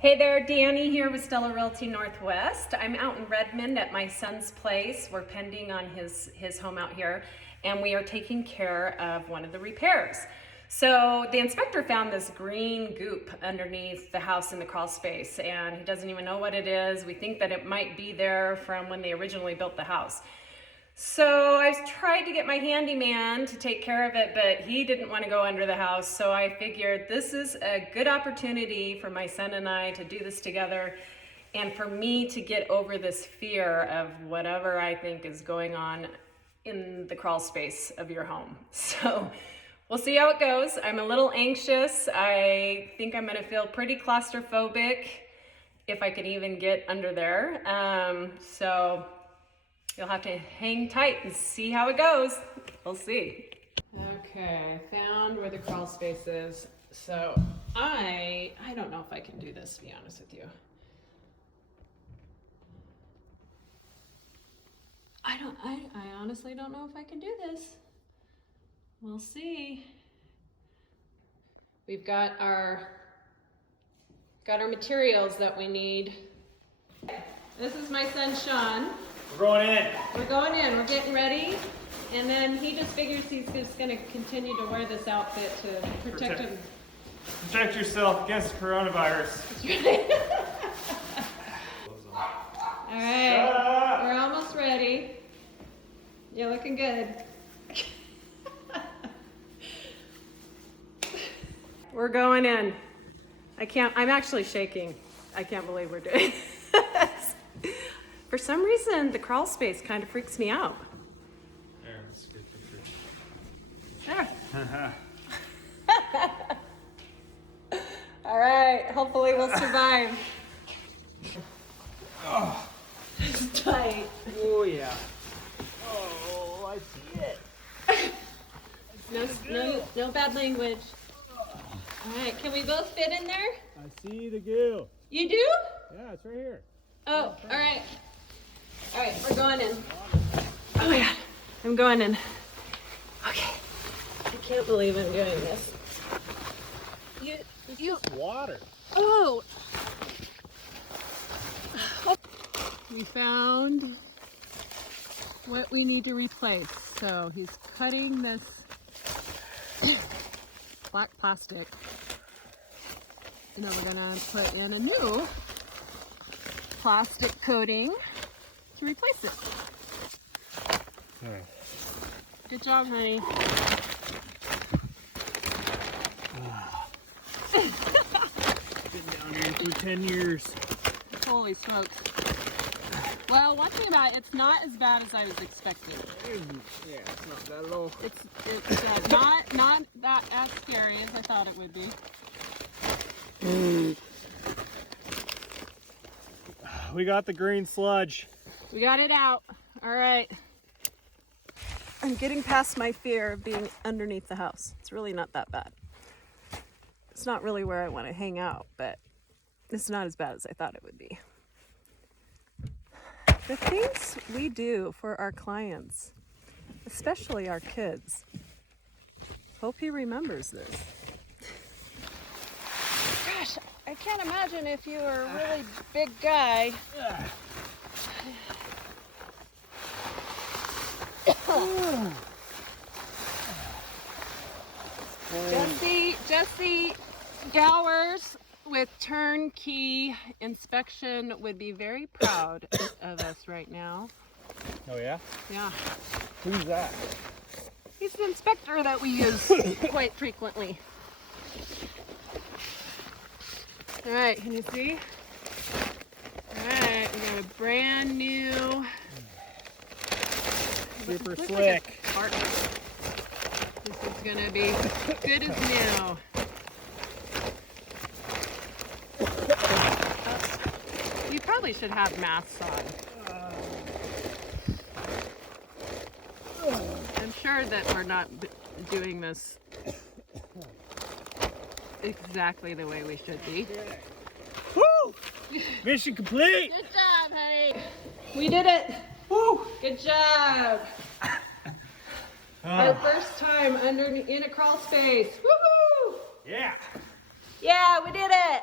Hey there, Danny here with Stella Realty Northwest. I'm out in Redmond at my son's place. We're pending on his home out here, and we are taking care of one of the repairs. So the inspector found this green goop underneath the house in the crawl space, and he doesn't even know what it is. We think that it might be there from when they originally built the house. So I tried to get my handyman to take care of it, but he didn't want to go under the house. So I figured this is a good opportunity for my son and I to do this together and for me to get over this fear of whatever I think is going on in the crawl space of your home. So we'll see how it goes. I'm a little anxious. I think I'm going to feel pretty claustrophobic if I could even get under there. So you'll have to hang tight and see how it goes. We'll see. Okay, I found where the crawl space is. So I don't know if I can do this, to be honest with you. I honestly don't know if I can do this. We'll see. We've got our materials that we need. This is my son, Sean. We're going in. We're going in. We're getting ready. And then he just figures he's just going to continue to wear this outfit to protect him. Protect yourself against coronavirus. That's right. All right. Shut up. We're almost ready. You're looking good. We're going in. I'm actually shaking. I can't believe we're doing this. For some reason, the crawl space kind of freaks me out. There, that's a good picture. There. All right, hopefully we'll survive. Oh. It's tight. Oh yeah. Oh, I see it. No bad language. All right, can we both fit in there? I see the goo. You do? Yeah, it's right here. Oh, all right. All right, we're going in. Oh my God, I'm going in. Okay, I can't believe I'm doing this. You. Water. Oh. We found what we need to replace. So he's cutting this black plastic. And then we're gonna put in a new plastic coating to replace it. Okay. Good job, honey. Been down here for 10 years. Holy smokes. Well, one thing about it, it's not as bad as I was expecting. Yeah, it's not that low. It's not that as scary as I thought it would be. We got the green sludge. We got it out. All right. I'm getting past my fear of being underneath the house. It's really not that bad. It's not really where I want to hang out, but it's not as bad as I thought it would be. The things we do for our clients, especially our kids. Hope he remembers this. Gosh, I can't imagine if you were a really big guy. Jesse Gowers with Turnkey Inspection would be very proud of us right now. Oh yeah? Yeah. Who's that? He's an inspector that we use quite frequently. All right, can you see? All right, we got a brand new. Super slick. Like this is gonna be good as new. You probably should have masks on. I'm sure that we're not doing this exactly the way we should be. Woo! Mission complete! Good job, honey. We did it. Woo! Good job. Our first time in a crawl space. Woohoo! Yeah! Yeah, we did it.